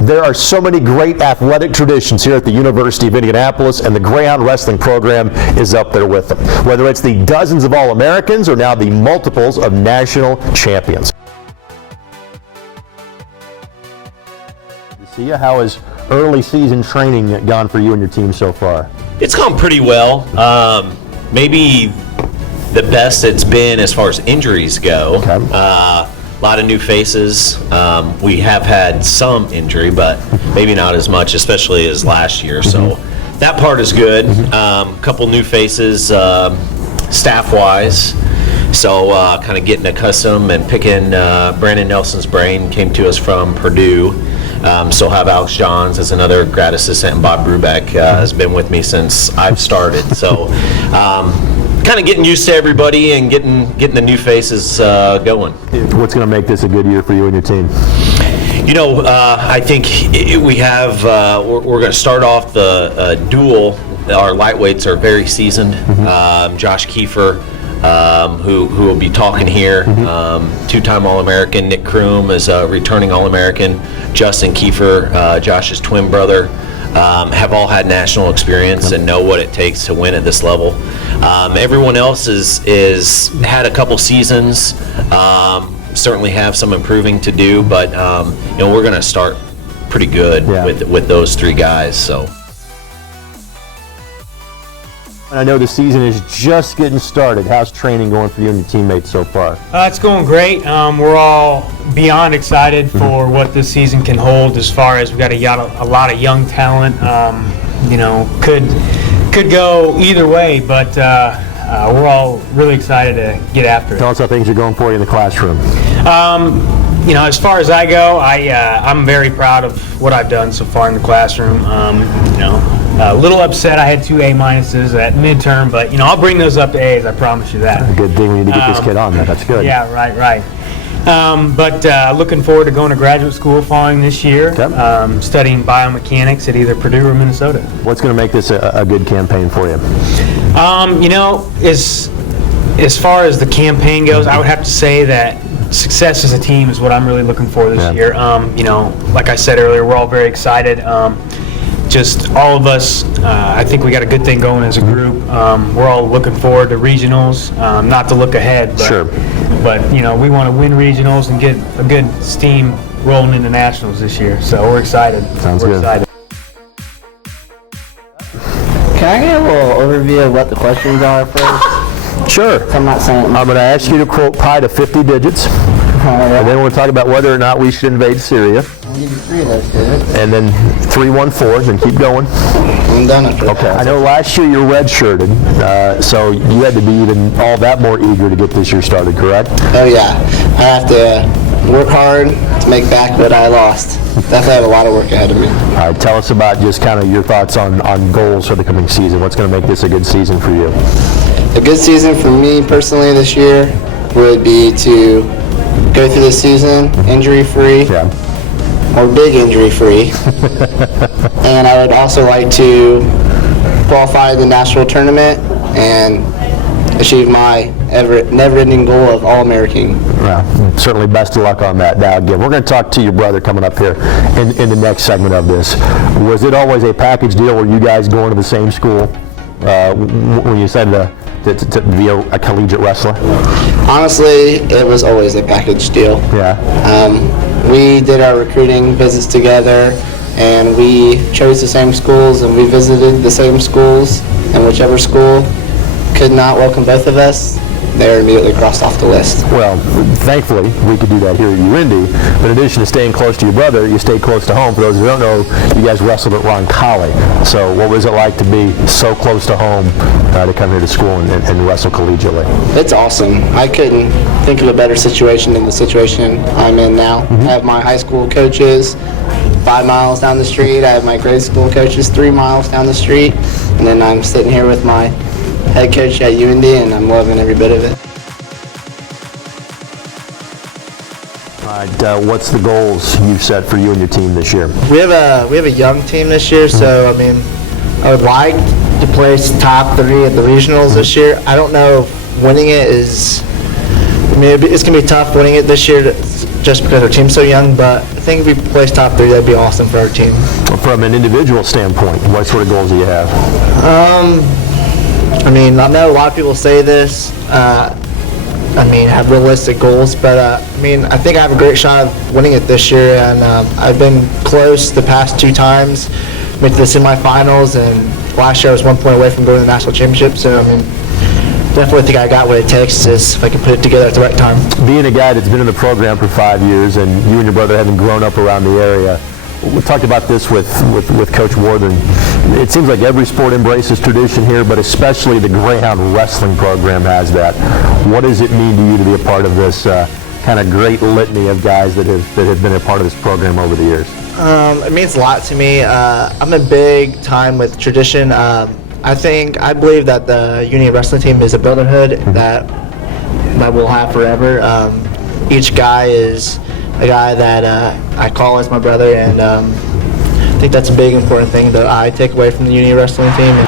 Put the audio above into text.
There are so many great athletic traditions here at the University of Indianapolis, and the Greyhound Wrestling program is up there with them. Whether it's the dozens of All-Americans or now the multiples of national champions. See, how has early season training gone for you and your team so far? It's gone pretty well. Maybe the best it's been as far as injuries go. Okay. A lot of new faces. We have had some injury, but maybe not as much, especially as last year. So that part is good. Couple new faces, staff-wise. So kind of getting accustomed and picking Brandon Nelson's brain. Came to us from Purdue. So have Alex Johns as another grad assistant, and Bob Brubeck has been with me since I've started. So kind of getting used to everybody and getting the new faces going. What's going to make this a good year for you and your team? You know, I think we have, we're going to start off the duel. Our lightweights are very seasoned. Josh Kiefer, who will be talking here. Two-time All-American. Nick Kroom is a returning All-American. Justin Kiefer, Josh's twin brother, have all had national experience and know what it takes to win at this level. Everyone else is had a couple seasons. Certainly have some improving to do, but you know, we're going to start pretty good with those three guys. So. I know the season is just getting started. How's training going for you and your teammates so far? It's going great. We're all beyond excited for what this season can hold. As far as we've got a lot of young talent. You know, could go either way, but we're all really excited to get after it. Tell us how things are going for you in the classroom. You know, as far as I go, I'm very proud of what I've done so far in the classroom. You know, a little upset I had 2 A-minuses at midterm, but you know, I'll bring those up to A's, I promise you that. A good thing we need to get this kid on there. That's good. Yeah, right. But looking forward to going to graduate school following this year, studying biomechanics at either Purdue or Minnesota. What's going to make this a good campaign for you? You know, as far as the campaign goes, I would have to say that success as a team is what I'm really looking for this year. You know, like I said earlier, we're all very excited. Just all of us, I think we got a good thing going as a group. We're all looking forward to regionals, not to look ahead, but you know, we want to win regionals and get a good steam rolling into nationals this year. So we're excited. Sounds good. Excited. Can I get a little overview of what the questions are first? Sure. I'm not saying. I'm going to ask you to quote pi to 50 digits, and then we'll talk about whether or not we should invade Syria. I'll give you 3 of those digits. And then 3, 1, 4s, and keep going. I'm done after that. Okay. I know last year you redshirted, so you had to be even all that more eager to get this year started, correct? Oh yeah, I have to work hard to make back what I lost. Definitely have a lot of work ahead of me. All right. Tell us about just kind of your thoughts on goals for the coming season. What's going to make this a good season for you? A good season for me personally this year would be to go through the season injury-free. Or big injury-free. And I would also like to qualify the national tournament and achieve my never-ending goal of All-American. Well, certainly best of luck on that. Now, again, we're going to talk to your brother coming up here in the next segment of this. Was it always a package deal? Were you guys going to the same school when you said to be a collegiate wrestler? Honestly, it was always a package deal. Yeah. We did our recruiting visits together, and we chose the same schools, and we visited the same schools, and whichever school could not welcome both of us, they were immediately crossed off the list. Well, thankfully, we could do that here at UIndy. But in addition to staying close to your brother, you stayed close to home. For those who don't know, you guys wrestled at Roncalli. So what was it like to be so close to home to come here to school and wrestle collegiately? It's awesome. I couldn't think of a better situation than the situation I'm in now. I have my high school coaches 5 miles down the street. I have my grade school coaches 3 miles down the street. And then I'm sitting here with my head coach at UIndy, and I'm loving every bit of it. All right, what's the goals you've set for you and your team this year? We have a young team this year, so I mean, I would like to place top 3 at the regionals this year. I don't know if winning it is. I mean, it's gonna be tough winning it this year just because our team's so young, but I think if we place top 3, that'd be awesome for our team. From an individual standpoint, what sort of goals do you have? I mean, I know a lot of people say this, have realistic goals, but I think I have a great shot of winning it this year, and I've been close the past 2 times, made to the semifinals, and last year I was 1 point away from going to the national championship, so definitely think I got what it takes if I can put it together at the right time. Being a guy that's been in the program for 5 years, and you and your brother having grown up around the area, we talked about this with Coach Warden. It seems like every sport embraces tradition here, but especially the Greyhound Wrestling program has that. What does it mean to you to be a part of this kind of great litany of guys that have been a part of this program over the years? It means a lot to me. I'm a big time with tradition. I believe that the UIndy Wrestling team is a brotherhood that we'll have forever. Each guy is a guy that I call as my brother, and I think that's a big important thing that I take away from the UIndy Wrestling team.